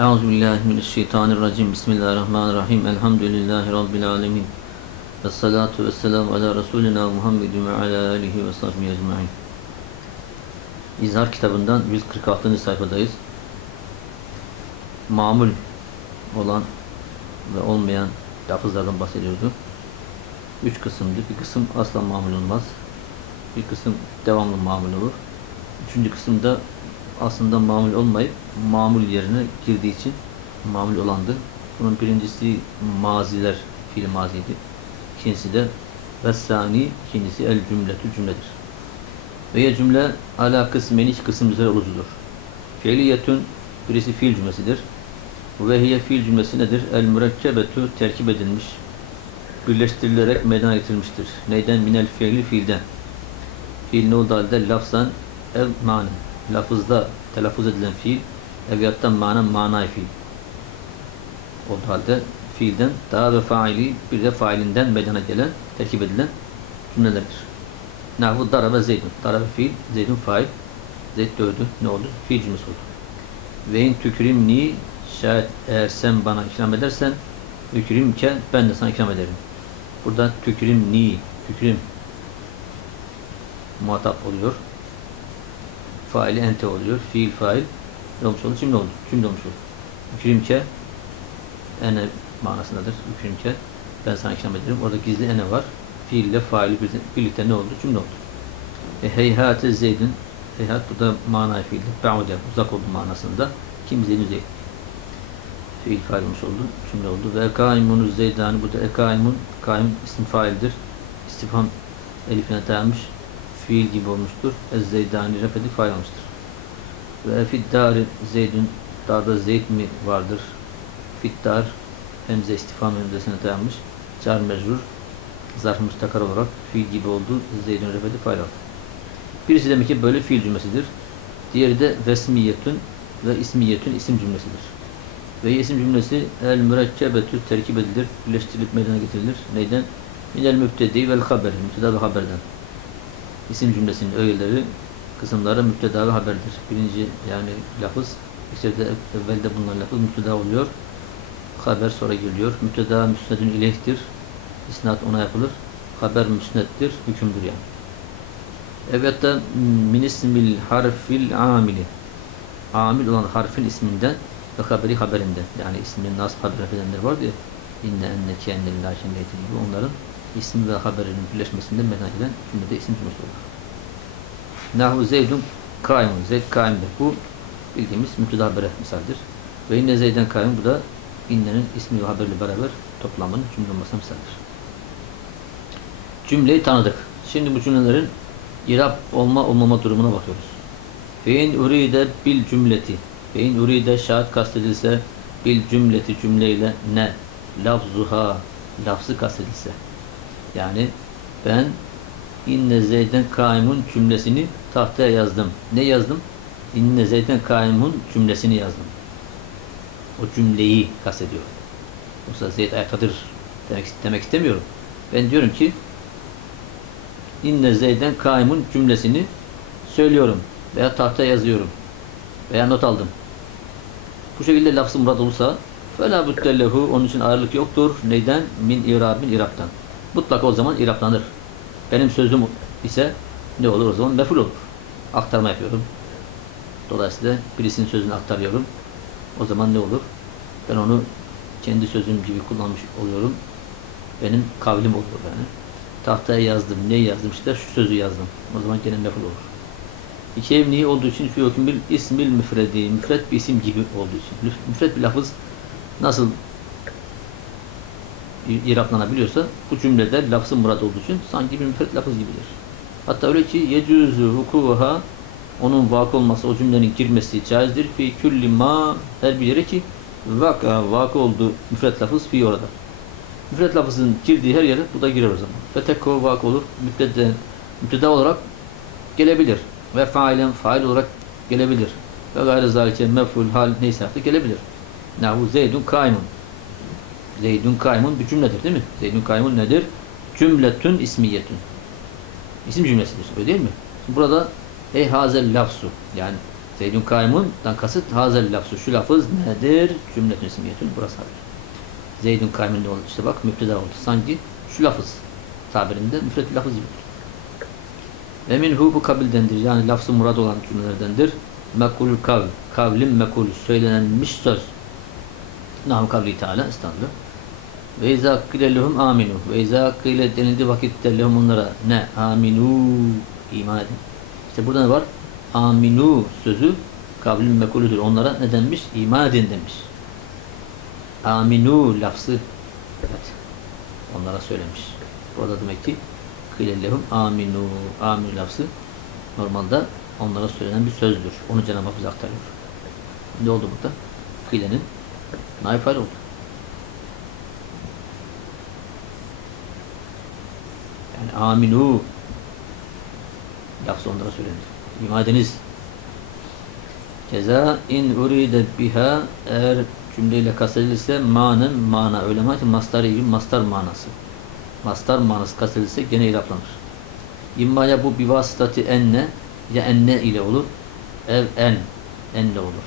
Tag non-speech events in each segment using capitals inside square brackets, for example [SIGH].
Euzu billahi mineşşeytanirracim. Bismillahirrahmanirrahim. Elhamdülillahi rabbil alamin. Ves salatu vesselamu ala Resulina Muhammedin ve ala alihi ve sahbihi ecmaîn. İzhar kitabından 146. sayfadayız. Mamul olan ve olmayan lafızlardan bahsediyordu. Üç kısımdı. Bir kısım asla mamul olmaz. Bir kısım devamlı mamul olur. Üçüncü kısımda aslında mamul olmayıp mamul yerine girdiği için mamul olandı. Bunun birincisi maziler, fiil maziydi. İkincisi de vessani, ikincisi el cümletü cümledir. Ve ya cümle ala kısmeni iki kısım üzere olucudur. Fiiliyetün birisi fiil cümlesidir. Ve hiye fiil cümlesi nedir? El mürekkebetü terkip edilmiş, birleştirilerek meydana getirilmiştir. Neyden? Minel fiili fiilden. Fiil ne olduğu halde lafzan ev manen. Lafızda telaffuz edilen fiil eviyattan mana manay fiil. O halde fiilden daha ve faili bir de failinden meydana gelen, terkip edilen cümlelerdir. Nahvu darabe zeydun. Darabe fiil, zeydun fail. Zeyd dövdü. Ne oldu? Fiil cümlesi oldu. Ve in tükrimni şayet eğer sen bana ikram edersen tükrimke ben de sana ikram ederim. Burada tükrimni, tükrim muhatap oluyor. Faili ente oluyor. Fiil fail ne olmuş oldu? Cümle oldu. Cümle olmuş oldu. Tükrimke ene manasındadır. Tükrimke ben sana ikram ederim. Orada gizli ene var. Fiille faili birlikte ne oldu? Cümle oldu. E, heyhate zeydin heyhat bu da manayı fiildir. Ba'ude uzak oldu manasında. Kim zeydin zeyd. Fiil fail olmuş oldu. Cümle oldu. Ve kaimunuz zeydani bu da ekaimun kaim isim faildir. İstifham elifine dayanmış. Fiil gibi olmuştur. Ez zeydani refedi fail olmuştur. Ve fiddari zeydün darda zeyd mi vardır? Fiddar hemze istifham hemzesine dayanmış. Car mecrur zarf müstakar olarak fiil gibi oldu. Zeydün refedi fail oldu. Birisi demek ki böyle fiil cümlesidir. Diğeri de vesmiyetün ve ismiyetün isim cümlesidir. Ve isim cümlesi el mürekkebetü terkip edilir, birleştirilip meydana getirilir. Neyden? Minel mübtedi vel haber, mübteda ve haberden. İsim cümlesinin öğeleri, kısımları mübteda ve haberdir. Birinci yani lafız, içeride evvelde bulunan lafız mübteda oluyor. Haber sonra geliyor. Mübteda müsnedün ileyhtir. İsnat ona yapılır. Haber müsnettir, hükümdür yani. Evet de min ismil harfil amili. Amil olan harfin isminden ve haberi haberinden. Yani ismin nasıl haber edenler vardı ya. İnne enne kenne lillahi gibi onların ismi ve haberinin birleşmesinden meydana gelen cümlede isim cümlesi olur. Nahu zeydun kaimun. Zeyd kaimdir. Bu bildiğimiz müpteda habere misaldir. Ve inne zeyden kaim bu da innenin ismi ve haberiyle beraber toplamının cümle olmasına misaldir. Cümleyi tanıdık. Şimdi bu cümlelerin irab olma olmama durumuna bakıyoruz. Fein uride bil cümleti. Fein uride şahat kastedilse bil cümleti cümleyle ne? Lafzuha lafzı kastedilse. Yani ben inne zeyden kaimun cümlesini tahtaya yazdım. Ne yazdım? İnne zeyden kaimun cümlesini yazdım. O cümleyi kastediyor. Yoksa Zeyd ayaktadır demek, demek istemiyorum. Ben diyorum ki inne zeyden kaimun cümlesini söylüyorum veya tahta yazıyorum veya not aldım. Bu şekilde lafzı murad olursa فَلَا بُتَّلَّهُ Onun için ağırlık yoktur. Neyden? Min irabin iraptan. Mutlaka o zaman iraplanır. Benim sözüm ise ne olur o zaman? Meful olur. Aktarma yapıyorum. Dolayısıyla birisinin sözünü aktarıyorum. O zaman ne olur? Ben onu kendi sözüm gibi kullanmış oluyorum. Benim kavlim olur yani. Tahtaya yazdım. Ne yazdım işte? Şu sözü yazdım. O zaman gene meful olur. İki evniği olduğu için fi hükmül ismil müfredi. Müfred bir isim gibi olduğu için. Müfred bir lafız nasıl iraplanabiliyorsa bu cümlede lafzı murad olduğu için sanki bir müfred lafız gibidir. Hatta öyle ki yecüzü vukuha onun vakı olması, o cümlenin girmesi caizdir. Fi külli ma her bir yere ki vaka, vakı olduğu müfred lafız fi orada. Müfred lafızın girdiği her yere bu da girer o zaman. Ve tekko vakı olur. Mübteda, mübteda olarak gelebilir. Ve failen fail olarak gelebilir. Ve gayrı zalike meful hal neyse artık gelebilir. Nahu zeydun kaimun. Zeydun kaimun bir cümledir değil mi? Zeydun kaimun nedir? Cümletün ismiyetün. İsim cümlesidir. Öyle değil mi? Şimdi burada ey hazel lafzu yani Zeydun kaimundan kasıt hazel lafzu. Şu lafız nedir? Cümletün ismiyetün. Burası haber. Zeydun kaimun ne oldu? İşte bak müpteda oldu. Sanki şu lafız tabirinde müfret lafız gibi. Ve minhu bu kabildendir. Yani lafzı murad olan cümlelerdendir. Mekulül kavl. Kavlin mekul. Söylenmiş söz. Nahu kavli teala. Estağfurullah. Ve izâ kile lehum aminu. Ve izâ kile denildi vakitte lehum onlara ne? Aminu. iman edin. İşte burada ne var? Aminu sözü kavlin mekulüdür. Onlara ne denmiş? İman edin demiş. Aminu lafzı evet. Onlara söylemiş. Burada demek ki kile lehum aminu. Aminu lafzı normalde onlara söylenen bir sözdür. Onu Cenab-ı Hak bize aktarıyor. Ne oldu burada? Kılenin naifal oldu. Yani aminu lafzı onlara söylenir. İman ediniz. Ceza in uride biha eğer cümleyle kastedilirse manın mana öyle mi? Mastar gibi mastar manası. Mastar manası kastedilirse gene iraplanır. İmma ya bu bir vasıtati enne ya enne ile olur. Ev en enle olur.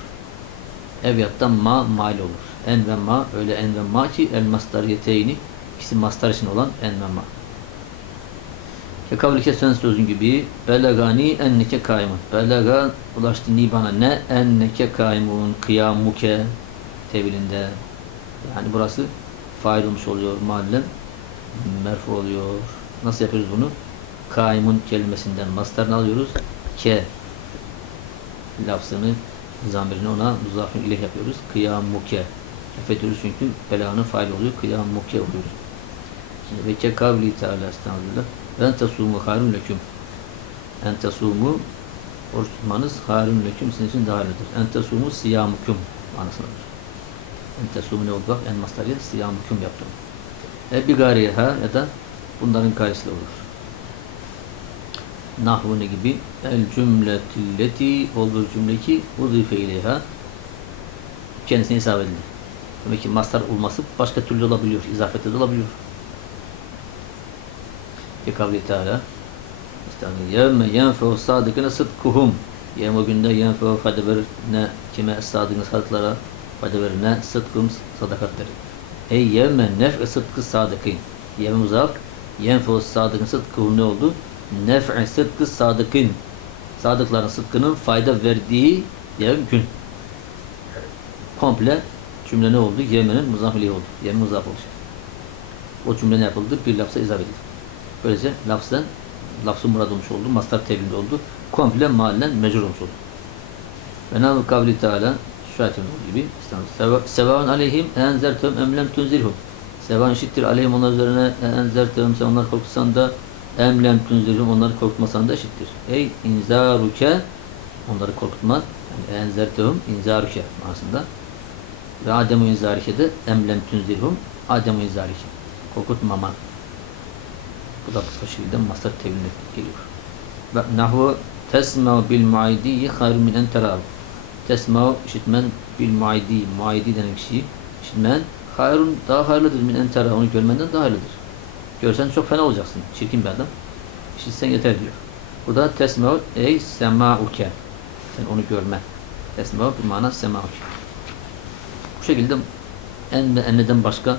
Ev yattan ma ma olur. En ve ma öyle en ve ma ki el mastariyeteyni ikisi mastar için olan en ve ma. Kekavlike sen sözün gibi belagani enneke kaimun. Belaga ulaştı ni bana ne enneke kaimun kıyamuke tevilinde. Yani burası fail olmuş oluyor mahallen merfu oluyor. Nasıl yapıyoruz bunu? Kaimun kelimesinden mastarını alıyoruz. Ke lafzını zamirini ona muzafin ile yapıyoruz. Kıyamuke. Fethediyoruz çünkü belanın fail oluyor. Kıyamuke oluyor. Ve ke kavli teala estağfirullah. En tesumu hayrun leküm. En tesumu oruç tutmanız hayrun leküm sizin için daha iyidir. En tesumu siyamukum manasındadır. En tesumu ne oldu bak en mastarıya siyamukum yaptım. E bir gariyeha ya da bunların karşılığı olur. Nahvu ne gibi? El cümletilleti olur cümle ki uzife ileyha kendisine hesap edildi. Demek ki mastar olması başka türlü olabiliyor. izafette de olabiliyor. Ve kavli teala yevme yenfe'u sadıkına sıdkuhum Yevme o günde verir ne kime sadıkına sadıklara ne sıdkum sadakatleri. Ey yevme nef'e sıdkı sadıkın. Yevme muzaf yenfe'u sadıkın sıdkuhum ne oldu? Nef'e sıdkı sadıkın. Sadıkların sıdkının fayda verdiği yevm gün. Komple cümle ne oldu? Yevmenin muzafiliği oldu. Yevme muzaf olacak. O cümle ne yapıldı? Bir lafza izah edildi. Böylece lafzen lafzı murad olmuş oldu. Mastar tevhid oldu. Komple mahallen mecrur olmuş oldu. Ve nâhu kavli teâlâ şu ayetin olduğu gibi Sevaun aleyhim enzertehum emlem tunzirhum Sevan eşittir aleyhim onlar üzerine enzertehum sen onları korkutsan da emlem tunzirhum onları korkutmasan da eşittir. Ey inzaruke onları korkutmaz. Yani enzertehum inzaruke manasında. Ve ademu inzarike de emlem tunzirhum inzarike. Korkutmaman. Bu da bu şekilde mastar teviline geliyor. Ve nahvu tesma'u bil muaydiyi hayrun min en terav. Tesma'u işitmen bil muaydi. Muaydi denen kişiyi işitmen hayrun daha hayırlıdır min en terav. Onu görmenden daha hayırlıdır. Görsen çok fena olacaksın. Çirkin bir adam. İşitsen yeter diyor. Bu da tesma'u ey sema'uke. Sen onu görme. Tesma'u bir mana sema'uke. Bu şekilde en ve enneden başka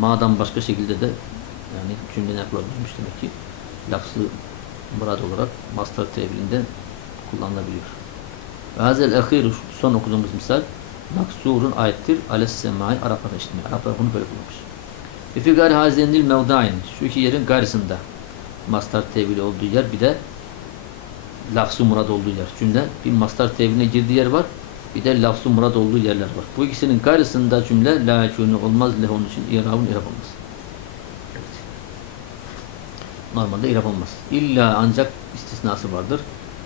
ma'dan başka şekilde de yani cümle yapılabilmiş demek ki lafzı murad olarak mastar tevilinde kullanılabiliyor. Ve hazel ehiru son okuduğumuz misal maksurun ayettir. Ales semai Araplar işitme. Araplar bunu böyle kullanmış. Ve fi gari hazenil mevdain şu iki yerin garisinde mastar tevili olduğu yer bir de lafzı murad olduğu yer. Cümle bir mastar teviline girdiği yer var. Bir de lafzı murad olduğu yerler var. Bu ikisinin garisinde cümle la olmaz leh onun için irabun irab olmaz. Normalde irab olmaz. İlla ancak istisnası vardır.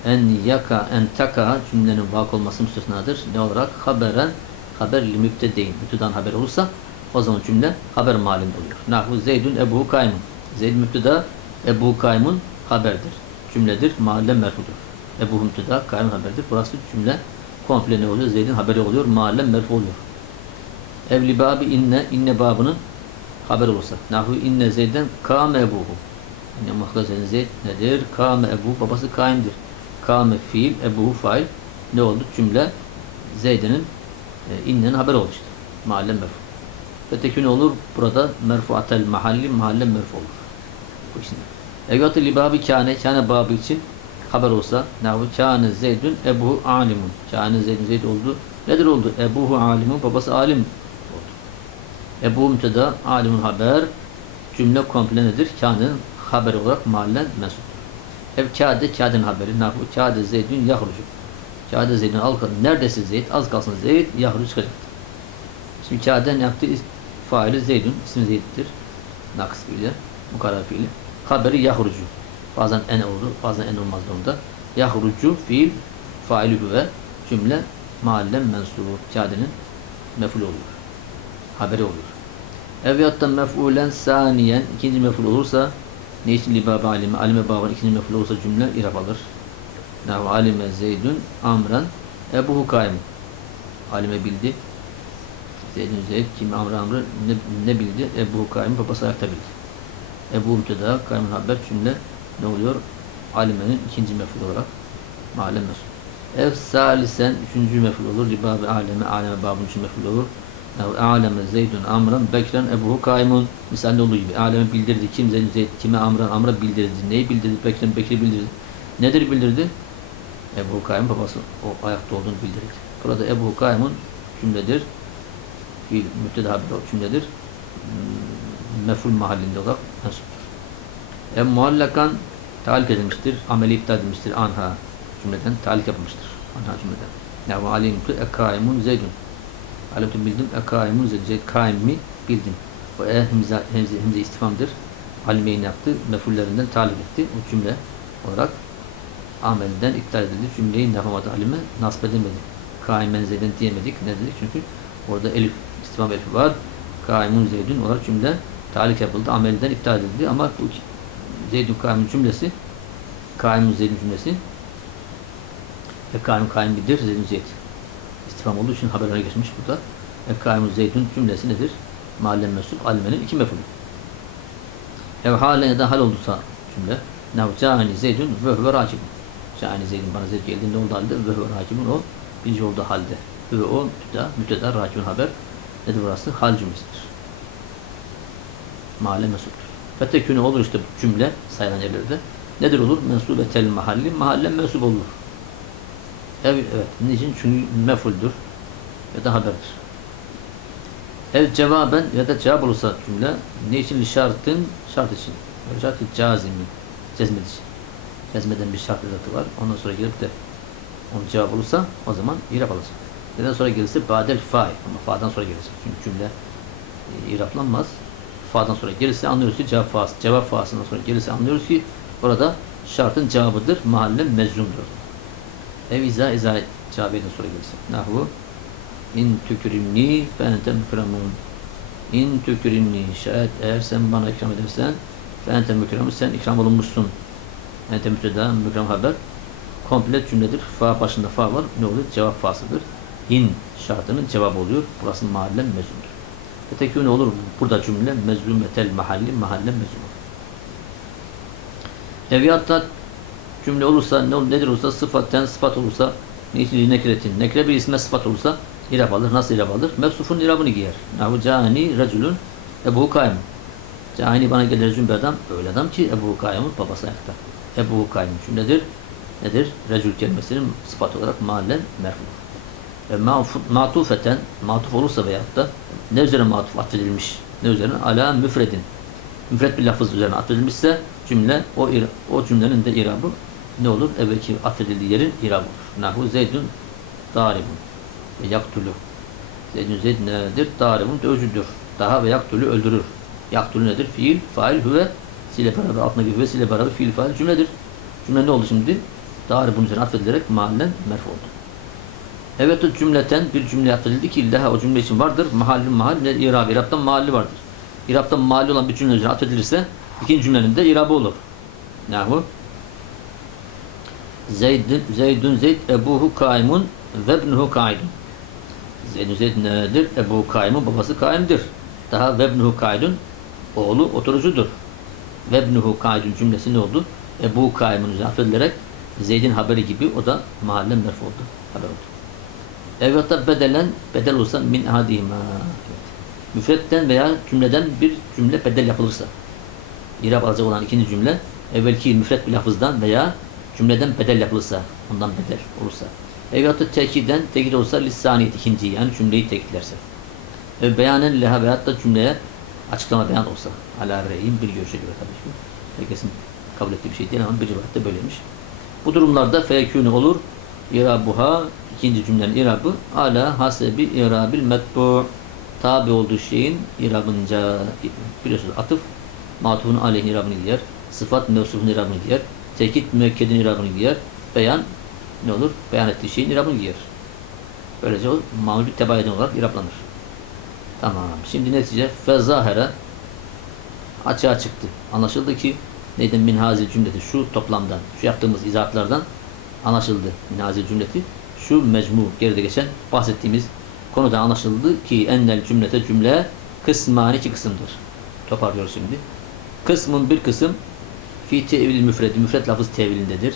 En yaka en taka cümlenin vak olması müstesnadır. Ne olarak? Haberen haber li mübtedeyin. Mübtedan haber olursa o zaman cümle haber malinde oluyor. Nahu Zeydun Ebu Kaymun. Zeyd mübteda Ebu Kaymun haberdir. Cümledir. Mahalle merfudur. Ebu mübteda Kaymun haberdir. Burası cümle komple ne oluyor? Zeyd'in haberi oluyor. Mahalle merfu oluyor. Evli babi inne inne babının haber olursa. Nahu inne Zeyd'den kâme ebuhu. Yine muhtazen Zeyd nedir? Kâme Ebu, babası kaimdir. Kâme fiil, Ebu fail. ne oldu? Cümle Zeyd'in e, innen haber oldu işte. Mahalle merfu. Ve tekün olur burada merfuatel mahalli mahalle merfu olur. Bu ikisinde. Egatı li babi kâne kâne babı için haber olsa nahu kâne zeydün ebuhu alimun. Kâne zeydün zeyd oldu. Nedir oldu? Ebuhu alimun. Babası alim oldu. Ebu müteda alimun haber. Cümle komple nedir? Kâne'nin haber olarak mahallen mensup. Ev kâde kâdenin haberi. Nahu kâde zeydün yahrucu. Kâde zeydün al Neredesin zeyd? Az kalsın zeyd yahrucu çıkacaktı. Şimdi kâde ne yaptı? Faili zeydün. ismi zeyddir. Nakıs fiili. Mukarrar fiili. Haberi yahrucu. Bazen en olur, bazen en olmaz onda. Yahrucu fiil faili ve cümle mahallen mensubu. Kâdenin meful oluyor. Haberi oluyor. Eviyatta mef'ulen saniyen ikinci mef'ul olursa ne için libabı alime alime babın ikinci mef'ul olursa cümle irab alır. Nahu alime zeydün amran ebuhu kaim. Alime bildi. Zeydün zeyd kim amra amrı ne, ne bildi? Ebuhu kaim babası ayakta bildi. Ebu müteda kaimun haber cümle ne oluyor? Alimenin ikinci mef'ul olarak mahalle mesul. Ev salisen üçüncü mef'ul olur. Libabı aleme aleme babın için mef'ul olur. Aleme Zeydun Amran Bekren Ebuhu Kaymun Misal ne olduğu gibi aleme bildirdi. Kim Zeyd, kime Amran Amra bildirdi. Neyi bildirdi? Bekren Bekri bildirdi. Nedir bildirdi? Ebu Kayyum babası o ayakta olduğunu bildirdi. Burada Ebu Kayyum'un cümledir. Fiil müpteda haber cümledir. Hmm, Meful mahallinde olarak mensuptur. Em muallakan talik edilmiştir. Ameli iptal edilmiştir. Anha cümleden talik yapılmıştır. Anha cümleden. Yani alimtu ekaimun zeydun. Aletü bildim. Ekaimun zeydun. Zeyd kaim mi? Bildim. O e hemze, hemze, hemze istifamdır. Alimeyi ne yaptı? Mefullerinden talik etti. O cümle olarak amelden iptal edildi. Cümleyi yapamadı alime? Nasip edemedi. Kaimen zeydin diyemedik. Ne dedik? Çünkü orada elif, istifam elifi var. Kaimun zeydün olarak cümle talik yapıldı. Amelden iptal edildi. Ama bu zeydün kaimun cümlesi kaimun zeydün cümlesi ve kaim kaim bilir zeydün zeyd. İstifam olduğu için haberlere geçmiş burada. Ve kaimun zeydün cümlesi nedir? Mahallen mensup alimenin iki mefulü. Ev halen da hal olduysa cümle Nav cani zeydün ve huve racibun. Cani zeydün bana zeyd geldiğinde oldu halde ve huve racibun o birinci olduğu halde. Ve o müteda, müteda racibun haber nedir burası? Hal cümlesidir. Mahalle mensuptur. Fetekünü olur işte cümle sayılan yerlerde. Nedir olur? Mensubetel mahalli. Mahalle mensup olur. Evet, evet. Niçin? Çünkü mefuldür ya da haberdir. Ev cevaben ya da cevap olursa cümle ne için? Şartın şart için. Şart-ı cazimi cezmedici. Cezmeden bir şart edatı var. Ondan sonra gelip de onun cevap olursa o zaman irap alacak. Neden sonra gelirse badel fa'i ama fa'dan sonra gelecek. Çünkü cümle e, iraplanmaz. Fa'dan sonra gelirse anlıyoruz ki cevap fa'sı. Cevap fa'sından sonra gelirse anlıyoruz ki orada şartın cevabıdır. Mahalle meczumdur. Ev izah izah cevabıyla sonra gelirse. Nahvu in tükrimni fe ente mükramun. İn tükrimni şayet eğer sen bana ikram edersen fe ente mükramun sen ikram olunmuşsun. Ente müteda mükram haber komple cümledir. Fa başında fa var. Ne oluyor? Cevap fasıdır. İn şartının cevabı oluyor. Burası mahallen mezundur. Ve tekûne olur burada cümle mezlumetel mahalli mahallen mezun. Eviyatta cümle olursa ne olur, nedir olursa sıfatten sıfat olursa niçin nekretin nekre bir isme sıfat olursa irab alır. Nasıl irab alır? Mevsufun irabını giyer. Nahu cani reculun Ebu Kaym. Cani bana gelir adam. Öyle adam ki Ebu Kaym'ın babası ayakta. Ebu Kaym cümledir. Nedir? Recül kelimesinin sıfat olarak mahallen merfu. E, matufeten, matuf olursa veyahut da ne üzerine matuf atfedilmiş? Ne üzerine? Ala müfredin. Müfred bir lafız üzerine atfedilmişse cümle, o, o cümlenin de irabı ne olur? Evvelki atfedildiği yerin irabı olur. Nahu zeydun daribun ve yaktulu. Zeydun zeyd nedir? Daribun dövücüdür. Daha ve yaktulu öldürür. Yaktulu nedir? Fiil, fail, hüve, sile beraber, altına gibi hüve, sile beraber, fiil, fail, cümledir. Cümle ne oldu şimdi? Daribun üzerine atfedilerek mahallen merfu oldu. Evet o cümleten bir cümle atfedildi ki daha o cümle için vardır. Mahalli mahal ne irab. İrab'dan mahalli vardır. İrab'dan mahalli olan bir cümle üzerine atfedilirse ikinci cümlenin de irabı olur. Yahu Zeydün, Zeydün Zeyd Ebuhu Kaimun ve Ebnuhu Kaidun. Zeydün Zeyd nedir? Ebu Kaimun babası Kaim'dir. Daha Vebnuhu Kaidun oğlu oturucudur. Vebnuhu Kaidun cümlesi ne oldu? Ebu Kaim'un atfedilerek Zeyd'in haberi gibi o da mahallen merfu oldu. Haber oldu. Evet da bedelen bedel olsa min ahadihima. Evet. Müfretten veya cümleden bir cümle bedel yapılırsa. İrab alacak olan ikinci cümle evvelki müfret bir lafızdan veya cümleden bedel yapılırsa, ondan bedel olursa. Evet da tekiden tekit olsa lissaniyet ikinci yani cümleyi tekitlerse. Ve beyanen leha veyahut da cümleye açıklama beyan olsa. Ala reyin bir görüşe göre tabii ki. Herkesin kabul ettiği bir şey değil ama bir rivayette böyleymiş. Bu durumlarda feyekûnü olur. İrabuha ikinci cümlenin irabı ala hasebi irabil metbu tabi olduğu şeyin irabınca biliyorsunuz atıf matufun aleyhin irabını giyer. Sıfat mevsufun irabını giyer. Tekit müekkedin irabını giyer. Beyan ne olur? Beyan ettiği şeyin irabını giyer. Böylece o bir tebayeden olarak iraplanır. Tamam. Şimdi netice fezahere açığa çıktı. Anlaşıldı ki neyden minhazil cümleti şu toplamdan, şu yaptığımız izahatlardan anlaşıldı. Minhazil cümleti şu mecmu geride geçen bahsettiğimiz konuda anlaşıldı ki ennel cümlete cümle kısmani iki kısımdır. Toparlıyoruz şimdi. Kısmın bir kısım fi tevil müfredi, müfret lafız tevilindedir.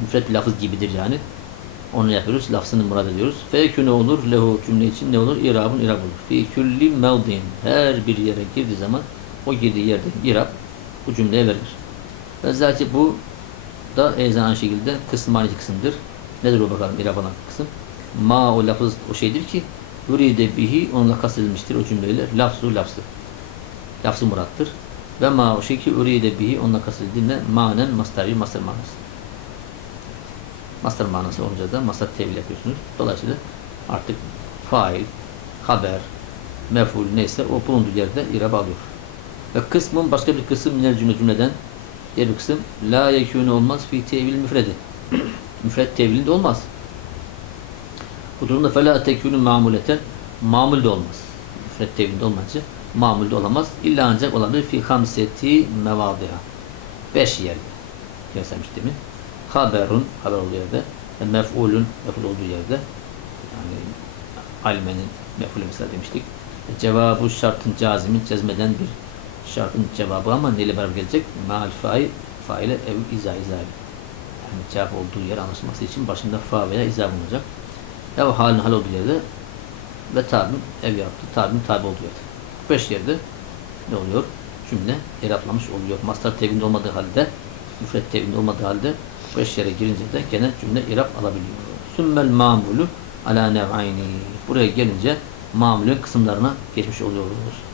Müfret bir lafız gibidir yani. Onu yapıyoruz. Lafzını murad ediyoruz. Fekü ne olur? Lehu cümle için ne olur? İrabun irab olur. Fi külli mevdin. Her bir yere girdiği zaman o girdiği yerde irab bu cümleye verilir. Ve zaten bu da aynı şekilde kısmani kısımdır. Nedir o bakalım irab olan kısım? Ma o lafız o şeydir ki yuride bihi onunla kastedilmiştir o cümleyle. Lafzu lafzı. Lafzı murattır. Ve ma o şey ki yuride bihi onunla kastedildiğinde manen mastarı mastar manası. Mastar manası olunca da mastar tevil yapıyorsunuz. Dolayısıyla artık fail, haber, meful neyse o bulunduğu yerde irab alıyor. Ve kısmın başka bir kısım minel cümle cümleden diğer bir kısım la yekûne olmaz fi tevil müfredi. [CLEARS THROAT] Müfred tevilinde olmaz. Bu durumda fela tekûnü mamuleten mamul de olmaz. Müfred tevilinde olmayınca mamul de olamaz. İlla ancak olabilir fi hamseti mevadiha. Beş yerde. Göstermiş demin. Haberun haber olduğu yerde. ve Mef'ulun mef'ul olduğu yerde. Yani almenin mef'ulü mesela demiştik. Cevabı şartın cazimin cezmeden bir şartın cevabı ama neyle beraber gelecek? Maal fail, faile ev izah izah. Yani cevap olduğu yer anlaşılması için başında fa veya izah bulunacak. Ev halin hal olduğu yerde ve tabim ev yaptı. Tabim tabi olduğu yerde. Beş yerde ne oluyor? Cümle iraplamış oluyor. Mastar tevhinde olmadığı halde, müfret tevhinde olmadığı halde beş yere girince de gene cümle irap alabiliyor. Sümmel mamulu ala nev'ayni. Buraya gelince mamulün kısımlarına geçmiş oluyoruz.